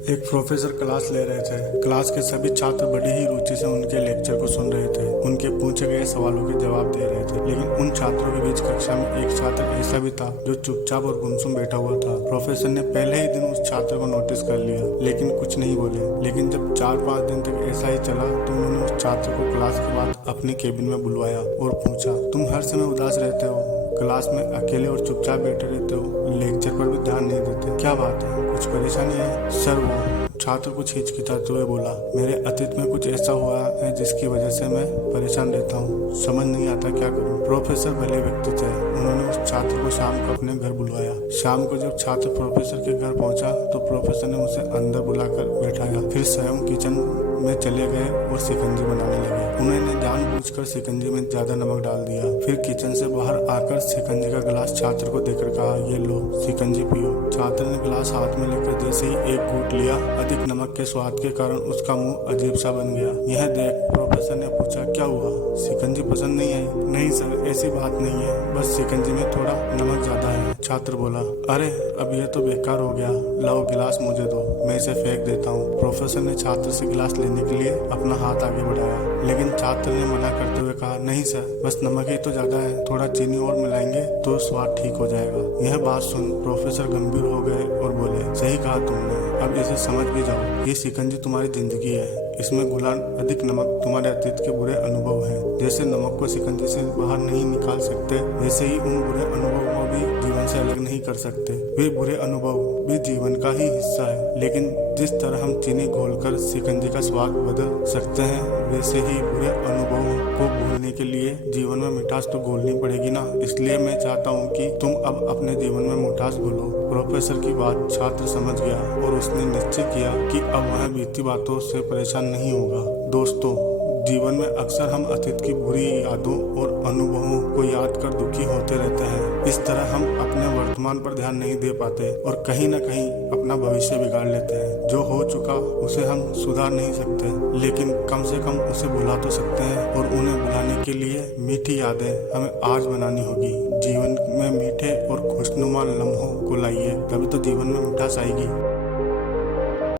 एक professor class ले रहे थे। क्लास के सभी छात्र बड़ी ही रुचि से उनके लेक्चर को सुन रहे थे, उनके पूछे गए सवालों के जवाब दे रहे थे। लेकिन उन छात्रों के बीच कक्षा में एक छात्र ऐसा भी था जो चुपचाप और गुमसुम बैठा हुआ था। प्रोफेसर ने पहले ही दिन उस छात्र को नोटिस कर लिया, लेकिन कुछ नहीं बोले। लेकिन जब 4-5 दिन तक ऐसा ही चला तो उन्होंने उस छात्र को क्लास के बाद अपने केबिन में बुलवाया और पूछा, तुम हर समय उदास रहते हो, क्लास में अकेले और चुपचाप बैठे रहते हो, लेक्चर पर भी ध्यान नहीं देते, क्या बात है, कुछ परेशानी है? सर, वो छात्र कुछ हिचकिचाते हुए बोला, मेरे अतीत में कुछ ऐसा हुआ है जिसकी वजह से मैं परेशान रहता हूँ, समझ नहीं आता क्या करूँ। प्रोफेसर भले व्यक्ति थे, उन्होंने उस छात्र को शाम को अपने घर बुलवाया। शाम को जब छात्र प्रोफेसर के घर पहुंचा तो प्रोफेसर ने उसे अंदर बुलाकर बैठाया, फिर स्वयं किचन में चले गए और शिकंजी बनाने लगे। उन्होंने जानबूझकर शिकंजी में ज्यादा नमक डाल दिया। फिर किचन से बाहर आकर शिकंजी का गिलास छात्र को देकर कहा, ये लो शिकंजी पियो। छात्र ने गिलास हाथ में लेकर जैसे ही एक घूंट लिया, अधिक नमक के स्वाद के कारण उसका मुंह अजीब सा बन गया। यह देख प्रोफेसर ने पूछा, क्या हुआ, शिकंजी पसंद नहीं आई? नहीं सर, ऐसी बात नहीं है, बस शिकंजी में थोड़ा नमक ज्यादा है। छात्र बोला, अरे अब यह तो बेकार हो गया, लाओ गिलास मुझे दो, मैं इसे फेंक देता हूँ। प्रोफेसर ने छात्र से गिलास लेने के लिए अपना हाथ आगे बढ़ाया, लेकिन छात्र ने मना करते हुए कहा, नहीं सर, बस नमक ही तो ज्यादा है, थोड़ा चीनी और मिलाएंगे तो स्वाद ठीक हो जाएगा। यह बात सुन प्रोफेसर गंभीर हो गए और बोले, सही कहा तुमने, अब इसे समझ भी जाओ, ये शिकंजी तुम्हारी जिंदगी है, इसमें घुला अधिक नमक तुम्हारे अतीत के बुरे अनुभव हैं। जैसे नमक को शिकंजी से बाहर नहीं निकाल सकते, वैसे ही उन बुरे अनुभवों को भी जीवन से अलग नहीं कर सकते। वे बुरे अनुभव भी जीवन का ही हिस्सा है, लेकिन जिस तरह हम चीनी घोलकर शिकंजी का स्वाद बदल सकते हैं, वैसे ही बुरे अनुभवों को भूलने के लिए जीवन में मिठास तो घोलनी पड़ेगी ना। इसलिए मैं चाहता हूँ कि तुम अब अपने जीवन में मिठास घोलो। प्रोफेसर की बात छात्र समझ गया और उसने निश्चय किया कि अब वह बीती बातों से परेशान नहीं होगा। दोस्तों, जीवन में अक्सर हम अतीत की बुरी यादों और अनुभवों को याद कर दुखी होते रहते हैं। इस तरह हम अपने वर्तमान पर ध्यान नहीं दे पाते और कहीं न कहीं अपना भविष्य बिगाड़ लेते हैं। जो हो चुका उसे हम सुधार नहीं सकते, लेकिन कम से कम उसे भुला तो सकते हैं, और उन्हें भुलाने के लिए मीठी यादें हमें आज बनानी होगी। जीवन में मीठे और खुशनुमा लम्हों को लाइए, तभी तो जीवन में मिठास आएगी।